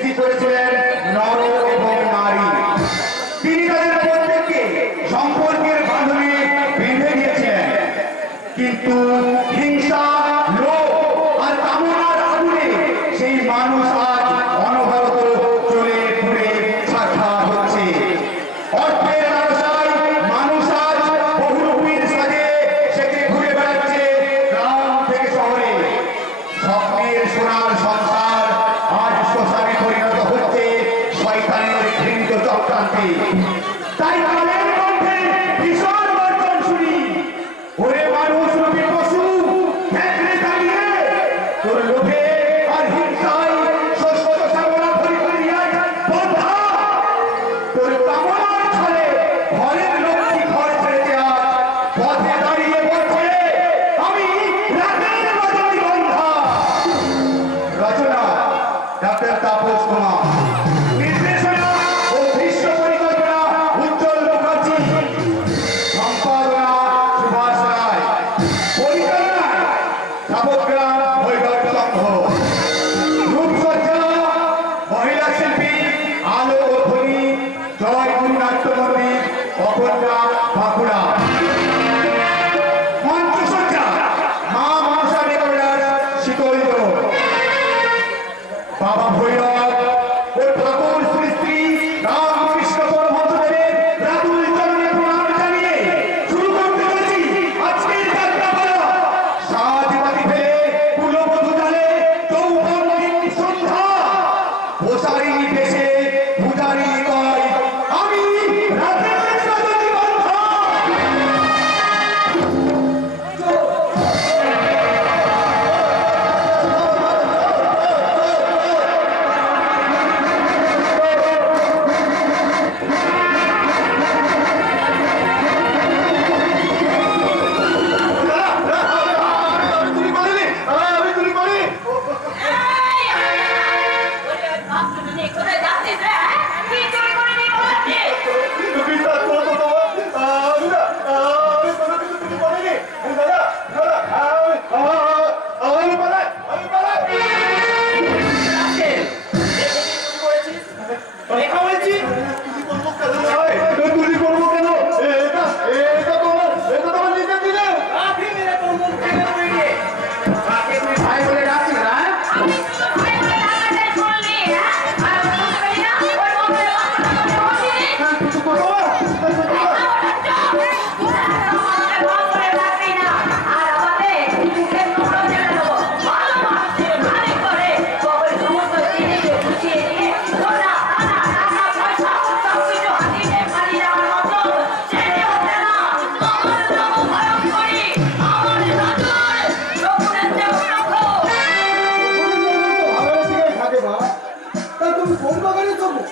সৃষ্টি করেছিলেন নর এবং নারী। তিনি তাদের প্রত্যেককে সম্পর্কের বাঁধনে বেঁধে দিয়েছিলেন, কিন্তু হিংসা, লোভ আর কামনার আগুনে সেই মানুষ আজ অনবরত চলে ঘুরে ছারখার হচ্ছে। অর্থের লালসায় মানুষ আজ বহুরূপীর সাজে সেজে ঘুরে বেড়াচ্ছে গ্রাম থেকে শহরে। স্বপ্নের সোনার সংসার আজ শ্মশানে পরিণত হচ্ছে শয়তানের ঘৃণিত চক্রান্তে। তাই কালের মধ্যে ভীষণ গর্জন শুনি, ওরে মানুষ রূপী পশু, ঠেকরে দাঁড়িয়ে তোর লোভে আর হিংসায় শস্য শ্যামলা ভরি করিয়া বন্ধা। তোর কামনার ছলে ঘরের লক্ষ্মী ঘর ছেড়েছে আজ পথে দাঁড়িয়ে বলছে আমি রাতের রজনীগন্ধা। রচনা ডক্টর তাপস কুমার, নির্দেশনা ও দৃশ্য পরিকল্পনা উজ্জ্বল মুখার্জি, সম্পাদনা সুভাষ রায়, পরিচালনায় নবগ্রাম ভৈরব সংঘ, রূপসজ্জা মহিলা শিল্পী আলো ও ধ্বনি জয় গুরু নাট্য মন্দির অপর্ণা বাঁকুড়া, মঞ্চসজ্জা মা মনসা রেকর্ডার শীতল দোল, বাবা ভৈরব ও ঠাকুর শ্রী শ্রী রামকৃষ্ণ পরমহংসদেবের রাতুল চরণে প্রণাম জানিয়ে শুরু করতে চলেছি আজকের যাত্রাপালা। সাজবাতি ফেলে কুলবধূ জালে যৌবন দিন সন্ধ্যা, পোশারিনী বেশে পূজারিনী কয় আমি রাতের রজনীগন্ধা।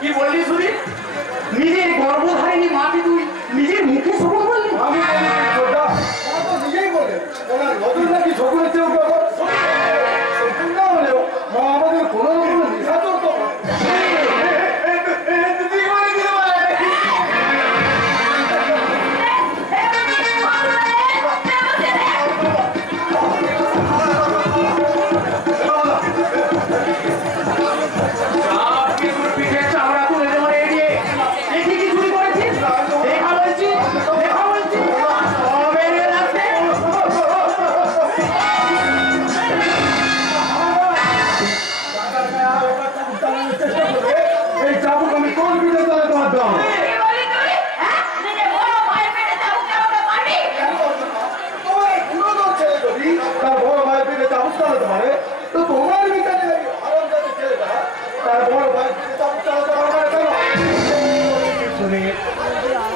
কি বললি শুনি? নিজের গর্ভধারিণী মাটি তুই নিজের মুখে শোভন বললি? আমি নিজেই বলে ওনার নজর নাকি শকুনের চেয়েও ব্যাপার না হলেও মা আমাদের কোনো না কোনো নিশাচর তো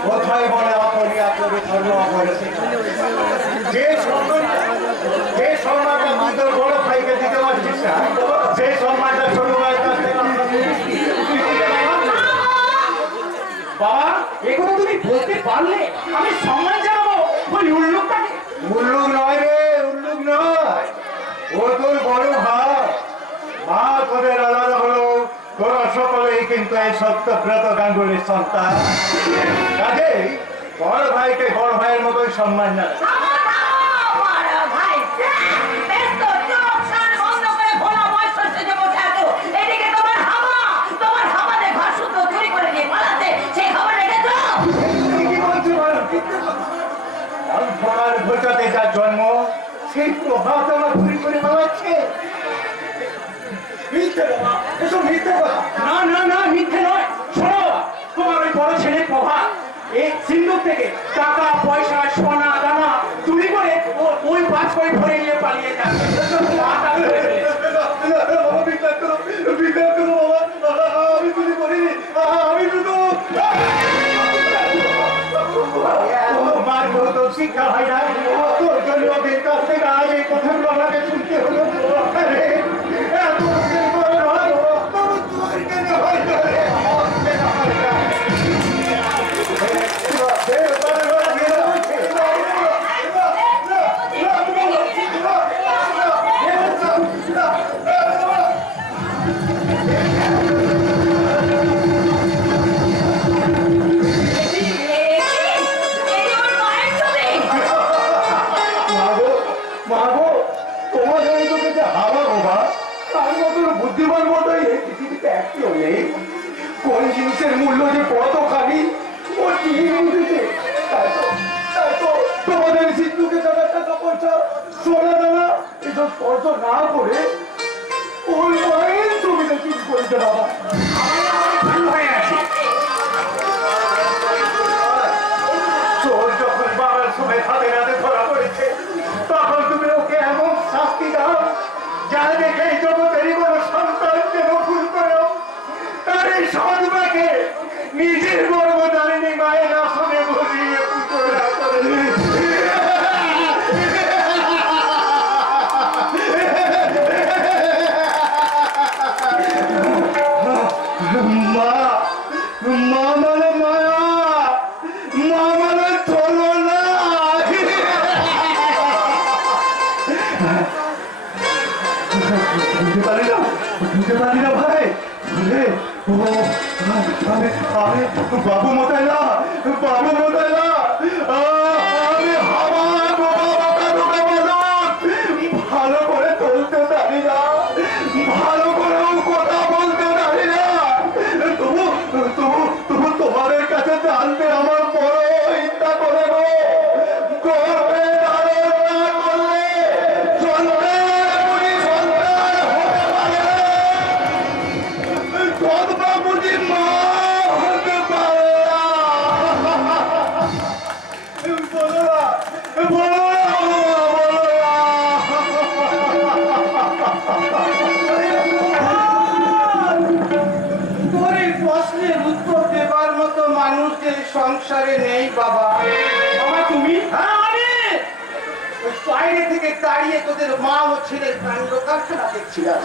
কোথায় বলে অপরিয়া করে ধর্ম করেছে যে সম্মানটা আমাদের বড় ভাইকে দিতে পারছিস না, যে সম্মানটা ছোট ভাইয়ের কাছ থেকে বাবা এগুলো তুমি বলতে পারলে আমি সম্মান জানাবো ওই উল্লুকটাকে। উল্লুক নয় রে, উল্লুক নয়, ও তোর বড় ভাই। মা তোদের আলাদা হলো, তোরা সকলেই কিন্তু এই সত্যব্রত গাঙ্গুলির সন্তান। কাজেই বড় ভাইকে বড় ভাইয়ের মতোই সম্মান জানায়। সূর্যতে যার জন্ম সেই প্রভাত আমার ঘুরি করে বেড়াচ্ছে। মিথ্যে বাবা, এসব মিথ্যে কথা। না না না, মিথ্যে নয়। শোনো বাবা, তোমার ওই বড় ছেলে প্রভা এই সিন্ধুক থেকে টাকা পয়সা সোনা দানা চুরি করে ওই বাস করে ধরে নিয়ে পালিয়ে যাবে। মাথা ধরে ফেলেছে। বাবা বিচার করো, বিচার করো বাবা, আমি চুরি করিনি, আমি শুধু মার তো শিক্ষা হয় না, তোর জন্য ওদের কাছ থেকে আজ এই কথাগুলো আমাকে শুনতে হলো। আরে, এত বড় হয়, তবু তোর কেন হয় না রে? কেন হয় না? মাগো, তোমার এই লোকে যে হাওয়া বাবা, তার মতন বুদ্ধিমান মতো এই পৃথিবীতে একটিও নেই। কোন জিনিসের মূল্য যে কতখানি ও ঠিক বুঝেছে। তাই তো তোমাদের সিন্ধুকে টাকা টাকা পয়সা সোনা দানা এসব স্পর্শ না করে ওই মায়ের ছবিটা চুরি করেছে বাবা। ভালো হয়ে আছে। চোর যখন বাবার সময় হাতে নাতে ধরা পড়েছে, তখন তুমি ওকে এমন শাস্তি দাও যা দেখে এই জগতেরই কোনো সন্তান যেন ভুল করো। তার এই সৎমাকে নিজের গর্ভধারিণী মায়ের আসনে বসিয়ে পুজো না করে। মা, মা মানে মায়া, মা মানে তুলনা। বুঝতে পারি না ভাই। আমি বাবু মতাই না, বাবু মতাই না, আমি আমার ভালো করে চলতে জানি না, ভালো করেও কথা বলতে জানি না। তবু তোমাদের কাছে জানতে আমার বড় ইচ্ছা করে গো। গর্বে ধারণ না করলে সন্তান বুঝি সন্তান হতে পারে না। সৎমা বুঝি মা হতে পারে না। বলো না, বলো না, বলো তোর এই প্রশ্নের উত্তর দেবার মতো মানুষের সংসারে নেই বাবা। বাবা তুমি? হ্যাঁ আমি। ওই বাইরে থেকে দাঁড়িয়ে তোদের মা ও ছেলের কাণ্ড কারখানা দেখছিলাম।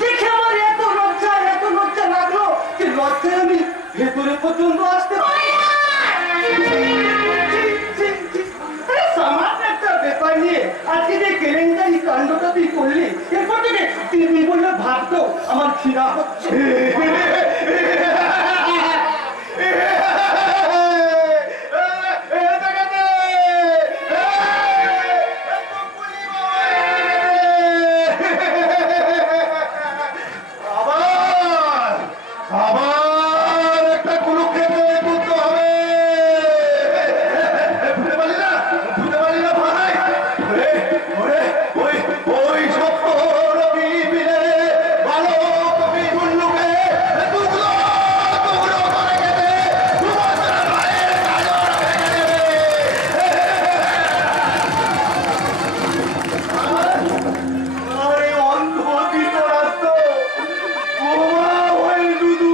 দেখে আমার এত লজ্জা লাগলো যে লজ্জায় আমি ভেতরে পর্যন্ত আসতে পারি না। সামান্য একটা ব্যাপার নিয়ে আজকে যে কেলেঙ্কারি কাণ্ডটা তুই করলি, এরপর থেকে তুই বললে ভাবতো আমার ঘৃণা হচ্ছে। আবার একটা কুরুক্ষেত্রে যুদ্ধ হবে। বুঝতে পারলি না ভাই? ওই সত্য রবি মিলে ভালো কবি গুল্লুকে টুকরো টুকরো করে গেছে। সুভদ্রা মায়ের গাজর ভেঙে দেবে। আরে অন্ধ বিতরাস্ত বোমা হয়ে শুধু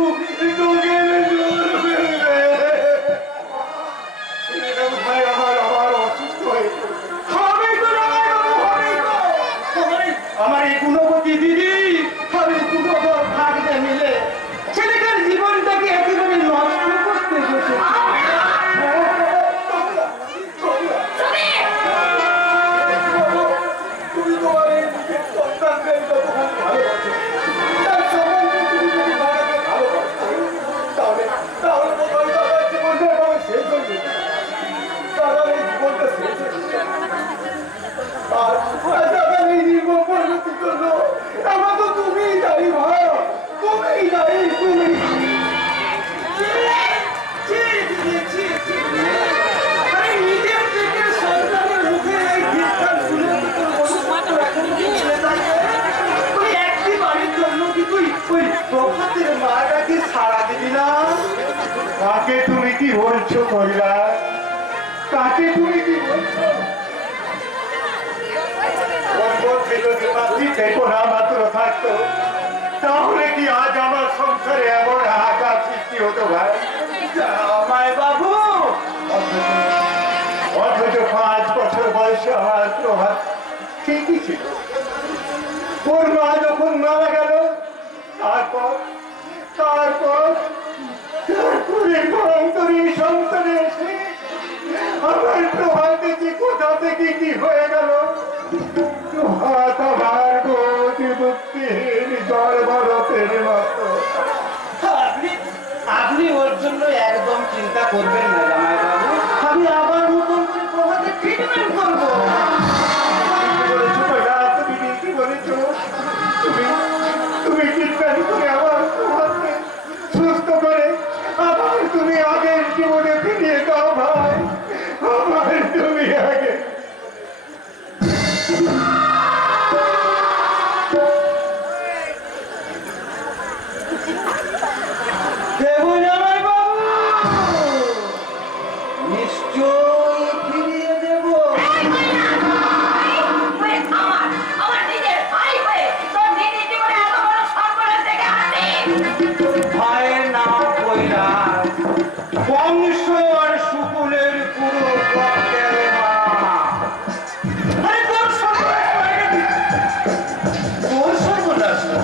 বলছো মহিলা? কাকে তুমি কি বলছো? ওর মধ্যে যদি মাতৃ মাত্র থাকতো, তাহলে কি আজ আমার সংসারে এমন হাহাকার সৃষ্টি হতো ভাই? জামাই বাবু, অথচ 5 বছর বয়সে আমার প্রভাত ঠিকই ছিল। ওর মা যখন মারা গেল, তারপর তারপরে ভয়ঙ্করী সন্তানে এসে আমার প্রভাতে যে কোথা থেকে কি হয়ে গেল। প্রভাত আমার গতি বুদ্ধিহীন জড়বরতের মতো। আপনি আপনি ওর জন্য একদম চিন্তা করবেন না জামাই বাবু, আমি আবার নতুন করে তোমাদের ট্রিটমেন্ট করবো। কি বলেছো? তুমি ট্রিটমেন্ট করে আমার প্রভাতকে সুস্থ করে আবার তুমি আগের জীবনে ফিরিয়ে দাও ভাই। আবার তুমি আগে দেবো জামাই বাবু, নিশ্চয় ফিরিয়ে দেবো। ভাইয়ের নাম কৈলাস, বংশ আর সুকুলের পুরো ককটেল মা। আরে তোর সর্বনাশ, তোর সর্বনাশ না।